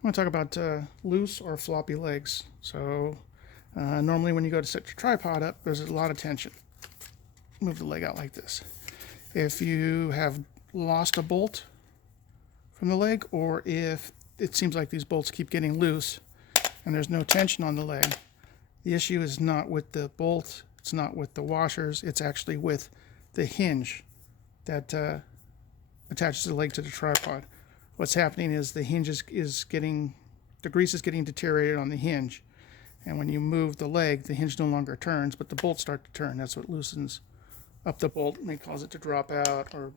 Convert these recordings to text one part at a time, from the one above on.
I want to talk about loose or floppy legs. So normally when you go to set your tripod up, there's a lot of tension. Move the leg out like this. If you have lost a bolt from the leg, or if it seems like these bolts keep getting loose and there's no tension on the leg, the issue is not with the bolt, it's not with the washers, it's actually with the hinge that attaches the leg to the tripod. What's happening is the hinge is getting, the grease is getting deteriorated on the hinge. And when you move the leg, the hinge no longer turns, but the bolts start to turn. That's what loosens up the bolt and may cause it to drop out, or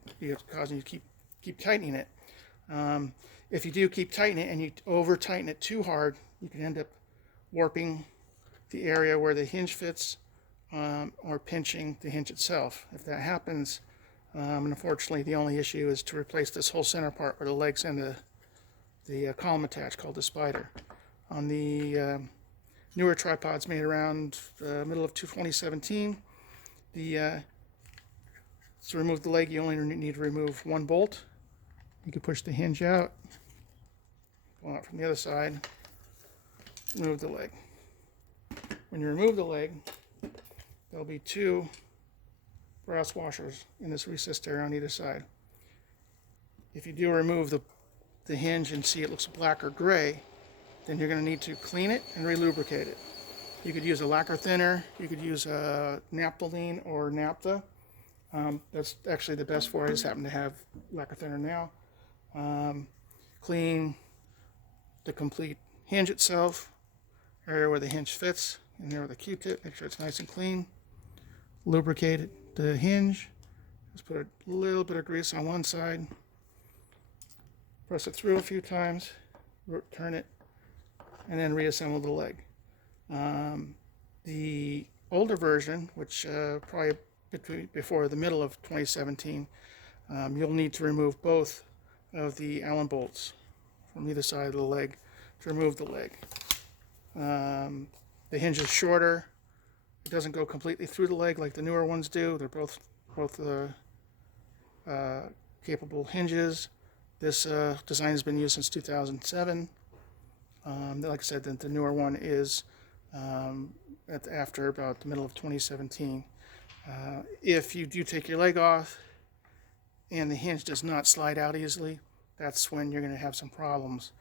causing you to keep tightening it. If you do keep tightening it and you over tighten it too hard, you can end up warping the area where the hinge fits, or pinching the hinge itself. If that happens, unfortunately, the only issue is to replace this whole center part where the legs and the column attach, called the spider. On the newer tripods made around the middle of 2017, to remove the leg, you only need to remove one bolt. You can push the hinge out, go out from the other side, remove the leg. When you remove the leg, there'll be two brass washers in this recessed area on either side. If you do remove the hinge and see it looks black or gray, then you're going to need to clean it and relubricate it. You could use a lacquer thinner, you could use a naphthalene or naphtha. That's actually the best for it. I just happen to have lacquer thinner now. Clean the complete hinge itself, area where the hinge fits, in there with a Q-tip, make sure it's nice and clean. Lubricate the hinge, just put a little bit of grease on one side, press it through a few times, turn it, and then reassemble the leg. The older version, which probably before the middle of 2017, you'll need to remove both of the Allen bolts from either side of the leg to remove the leg. The hinge is shorter. It doesn't go completely through the leg like the newer ones do. They're both capable hinges. This design has been used since 2007. Like I said, the newer one is after about the middle of 2017. If you do take your leg off and the hinge does not slide out easily, that's when you're going to have some problems.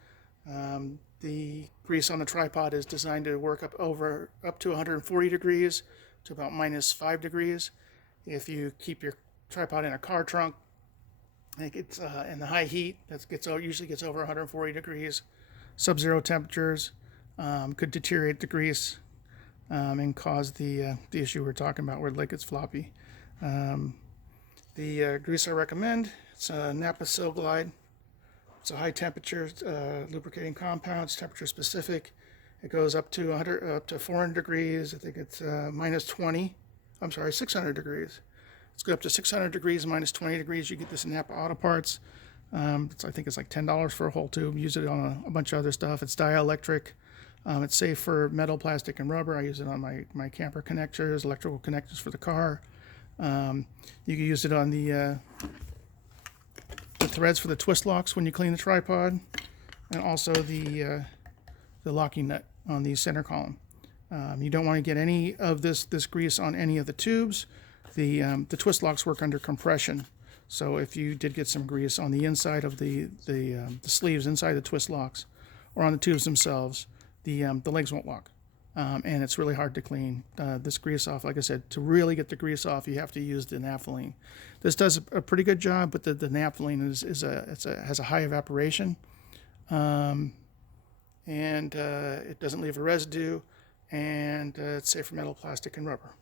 The grease on the tripod is designed to work up to 140 degrees to about -5 degrees. If you keep your tripod in a car trunk, it gets in the high heat, usually gets over 140 degrees. Sub-zero temperatures could deteriorate the grease and cause the issue we're talking about, where the leg gets floppy. The grease I recommend, it's a Napa Sil Glide. It's a high temperature lubricating compound. It's temperature specific. It goes up to 400 degrees. I think it's -600 degrees. It's go up to 600 degrees, -20 degrees. You get this in Napa Auto Parts. I think it's like $10 for a whole tube. Use it on a bunch of other stuff. It's dielectric. It's safe for metal, plastic, and rubber. I use it on my camper connectors, electrical connectors for the car. You can use it on the threads for the twist locks when you clean the tripod, and also the locking nut on the center column. You don't want to get any of this grease on any of the tubes. The twist locks work under compression, so if you did get some grease on the inside of the sleeves inside the twist locks or on the tubes themselves, the legs won't lock. And it's really hard to clean this grease off. Like I said, to really get the grease off, you have to use the naphthalene. This does a pretty good job, but the naphthalene has a high evaporation, and it doesn't leave a residue, and it's safe for metal, plastic, and rubber.